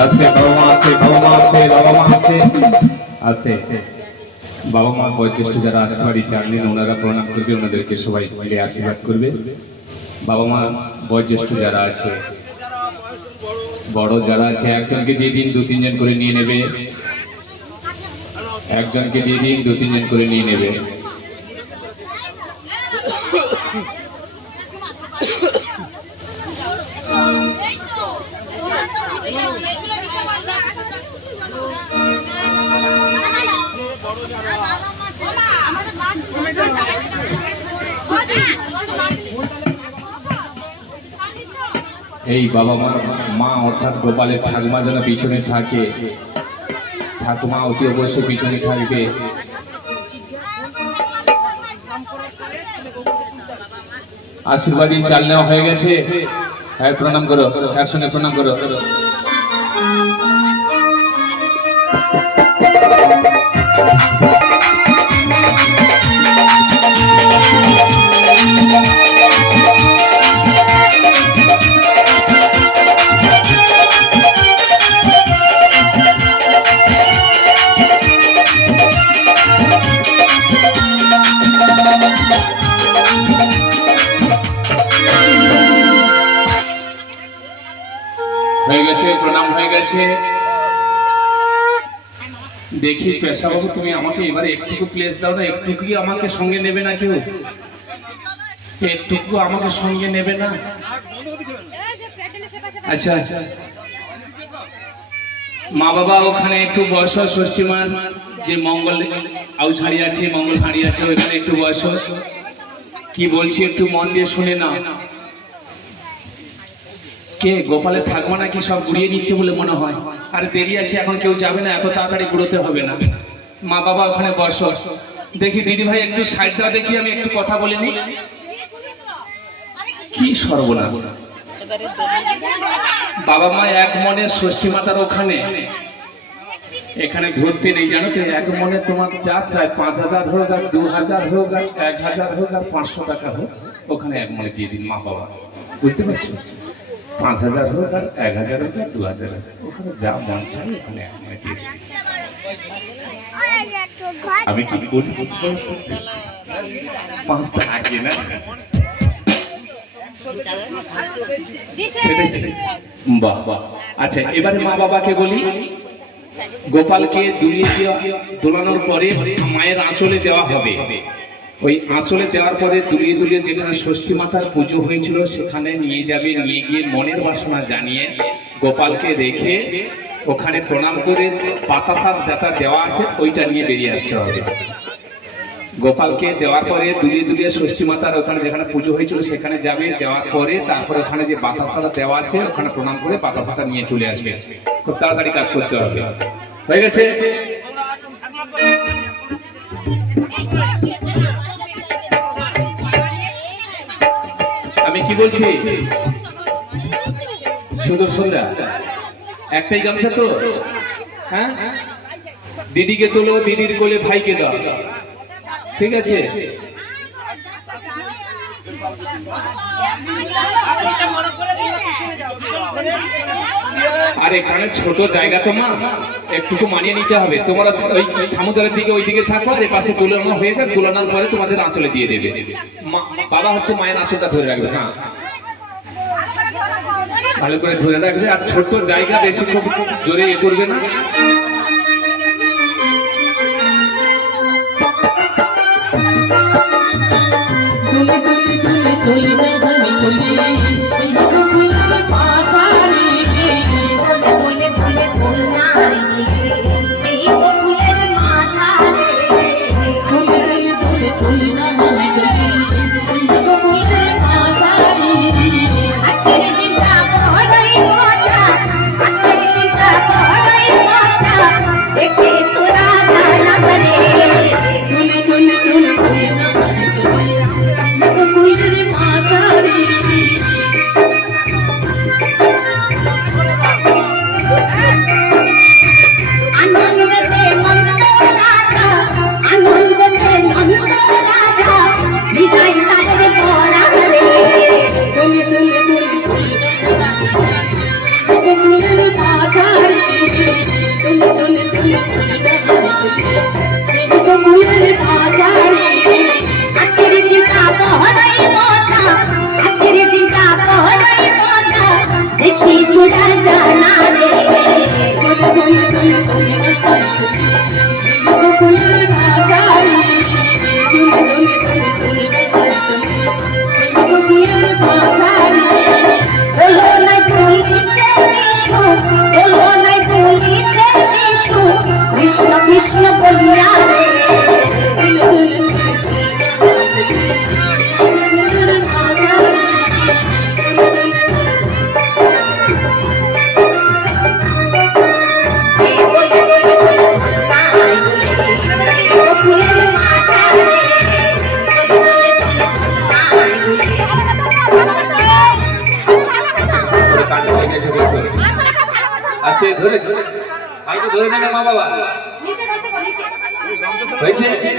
আস্তে বাবা মা আছে, বাবা মা আছে, বাবা মা আছে, আস্তে বাবা মা বয়োজ্যেষ্ঠ যারা আশীর্বাদী চানলেন ওনারা প্রণাম করবে, ওনাদেরকে সবাই মিলে আশীর্বাদ করবে। বাবা মা বয়োজ্যেষ্ঠ যারা আছে, বড় যারা আছে, একজনকে দিয়ে দিন, 2-3 জন করে নিয়ে নেবে। একজনকে দিয়ে দিন, 2-3 জন করে নিয়ে নেবে। এই বাবা মা অর্থাৎ গোপালের ঠাকুমা যেন পিছনে থাকে, ঠাকুমা অতি অবশ্যই পিছনে থাকবে। আশীর্বাদী চাল নেওয়া হয়ে গেছে। হ্যাঁ, প্রণাম করো, একসঙ্গে প্রণাম করো। হয়ে গেছে, প্রণাম হয়ে গেছে। দেখি পেশাবাবু, তুমি আমাকে এবারে একটুকু প্লেস দাও না, একটুকু আমাকে সঙ্গে নেবে না? কেউ একটুকু আমাকে সঙ্গে নেবে না? আচ্ছা আচ্ছা, মা বাবা ওখানে একটু বয়স, ষষ্ঠীমার যে মঙ্গল আউশ হাঁড়ি আছে, মঙ্গল হাঁড়ি আছে, ওখানে একটু বয়স। কি বলছি একটু মন দিয়ে শুনে না। কে গোপালের ঠাকুমা নাকি সব ঘুরিয়ে নিচ্ছে বলে মনে হয়। আর দেরি আছে, এখন কেউ যাবে না, এত তাড়াতাড়ি ঘুরোতে হবে না। মা বাবা ওখানে বসো। দেখি দিদি ভাই একটু সাইডটা দেখি, আমি একটু কথা বলে নিই। কি সর্বনাশ! বাবা মা এক মনে ষষ্ঠী মাতার ওখানে, এখানে ঘুরতে নেই জানো তো। এক মনে তোমার যা চাই, 5,000 হোক আর 2,000 হোক আর 1,000 হোক আর 500 টাকা হোক, ওখানে এক মনে দিয়ে দিন মা বাবা। বুঝতে পারছো? 5,000 হোক আর 1,000 হোক আর 2,000 হোক, ওখানে যা মন চাই ওখানে এক মনে দিয়ে দিন। আমি কি করি? 5 টাকা আগে না। বাহ বাহ। আচ্ছা, এবারে মা বাবাকে বলি, গোপালকে দোলানোর পরে মায়ের আঁচলে দেওয়া হবে। ওই আঁচলে দেওয়ার পরে দুলিয়ে দুলিয়ে যেখানে ষষ্ঠী মাতার পুজো হয়েছিল সেখানে নিয়ে যাবে। নিয়ে গিয়ে মনের বাসনা জানিয়ে গোপালকে রেখে ওখানে প্রণাম করে পাতাতার যাতা দেওয়া আছে ওইটা নিয়ে বেরিয়ে আসতে হবে। গোপালকে দেওয়ার পরে দুলিয়ে দুলিয়ে ষষ্ঠী মাতার ওখানে যেখানে পুজো হয়েছিল সেখানে যাবে। দেওয়ার পরে তারপরে ওখানে যে বাতাসাটা দেওয়া আছে ওখানে প্রণাম করে বাতাসাটা নিয়ে চলে আসবে। খুব তাড়াতাড়ি কাজ করতে হবে। হয়ে গেছে? আমি কি বলছি? সুন্দর সন্ধ্যা, একটাই গামছা তো? হ্যাঁ, দিদিকে তোলো, দিদির কোলে ভাইকে দাও। ঠিক আছে? আর এখানে ছোট জায়গা তো মা, একটুকু মানিয়ে নিতে হবে। তোমরা ওই সমুদ্রের দিকে ওই দিকে থাকো, আর পাশে তুলানো হয়ে যায়। তুলানোর পরে তোমাদের আঁচলে দিয়ে দেবে। বাবা হচ্ছে মায়ের আঁচলটা ধরে রাখবে। হ্যাঁ, ভালো করে ধরে রাখবে। আর ছোট জায়গা, বেশি খুব জোরে এ করবে না। আস্তে ধরে ধরে ভালো ধরে নেবে মা বাবা হয়েছে